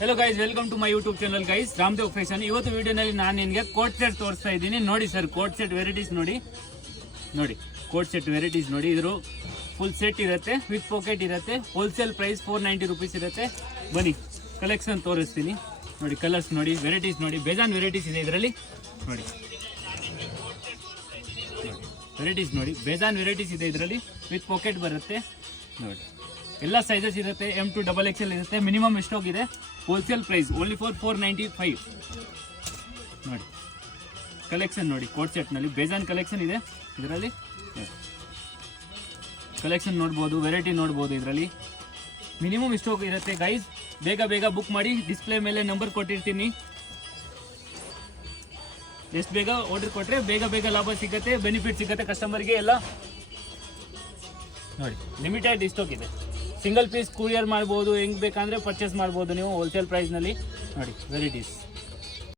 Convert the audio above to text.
Hello guys, welcome to my YouTube channel guys, Ramdev fashion. ಇವತ್ತು ವಿಡಿಯೋನಲ್ಲಿ ನಾನು ನಿಮಗೆ ಕೋಟ್ ಸೆಟ್ ತೋರಿಸ್ತಾ ಇದ್ದೀನಿ. ನೋಡಿ ಸರ್, ಕೋಟ್ ಸೆಟ್ ವೆರೈಟೀಸ್ ನೋಡಿ ಕೋಟ್ ಸೆಟ್ ವೆರೈಟೀಸ್ ನೋಡಿ. ಇದ್ರ ಫುಲ್ ಸೆಟ್ ಇರುತ್ತೆ, ವಿತ್ ಪಾಕೆಟ್ ಇರುತ್ತೆ. ಹೋಲ್ಸೇಲ್ ಪ್ರೈಸ್ 490 ರೂಪೀಸ್ ಇರುತ್ತೆ. ಬನ್ನಿ ಕಲೆಕ್ಷನ್ ತೋರಿಸ್ತೀನಿ. ನೋಡಿ ಕಲರ್ಸ್ ನೋಡಿ, ವೆರೈಟೀಸ್ ನೋಡಿ, ಬೇಜಾನ್ ವೆರೈಟೀಸ್ ಇದೆ ಇದರಲ್ಲಿ. ನೋಡಿ ವೆರೈಟೀಸ್ ನೋಡಿ, ಬೇಜಾನ್ ವೆರೈಟೀಸ್ ಇದೆ ಇದರಲ್ಲಿ. ವಿತ್ ಪಾಕೆಟ್ ಬರುತ್ತೆ ನೋಡಿ. ಎಲ್ಲ ಸೈಜಸ್ ಇರುತ್ತೆ, M2 XXL ಇರುತ್ತೆ. ಮಿನಿಮಮ್ ಎಷ್ಟೋಗಿದೆ, ಹೋಲ್ಸೇಲ್ ಪ್ರೈಸ್ ಓನ್ಲಿ ಫಾರ್ 495. ನೋಡಿ ಕಲೆಕ್ಷನ್ ನೋಡಿ, ಕೋಟ್ ಸೆಟ್ನಲ್ಲಿ ಬೇಜಾನ್ ಕಲೆಕ್ಷನ್ ಇದೆ ಇದರಲ್ಲಿ. ಕಲೆಕ್ಷನ್ ನೋಡ್ಬೋದು, ವೆರೈಟಿ ನೋಡ್ಬೋದು ಇದರಲ್ಲಿ. ಮಿನಿಮಮ್ ಇಷ್ಟು ಇರುತ್ತೆ ಗೈಸ್. ಬೇಗ ಬುಕ್ ಮಾಡಿ. ಡಿಸ್ಪ್ಲೇ ಮೇಲೆ ನಂಬರ್ ಕೊಟ್ಟಿರ್ತೀನಿ. ಎಷ್ಟು ಬೇಗ ಆರ್ಡರ್ ಕೊಟ್ಟರೆ ಬೇಗ ಲಾಭ ಸಿಗುತ್ತೆ, ಬೆನಿಫಿಟ್ ಸಿಗುತ್ತೆ ಕಸ್ಟಮರ್ಗೆ ಎಲ್ಲ. ನೋಡಿ ಲಿಮಿಟೆಡ್ ಸ್ಟಾಕ್ ಇದೆ. ಸಿಂಗಲ್ ಪೀಸ್ ಕೂರಿಯರ್ ಮಾಡ್ಬೋದು, ಹೆಂಗೆ ಬೇಕಂದರೆ ಪರ್ಚೇಸ್ ಮಾಡ್ಬೋದು ನೀವು ಹೋಲ್ಸೇಲ್ ಪ್ರೈಸ್ನಲ್ಲಿ. ನೋಡಿ ವೆರೈಟೀಸ್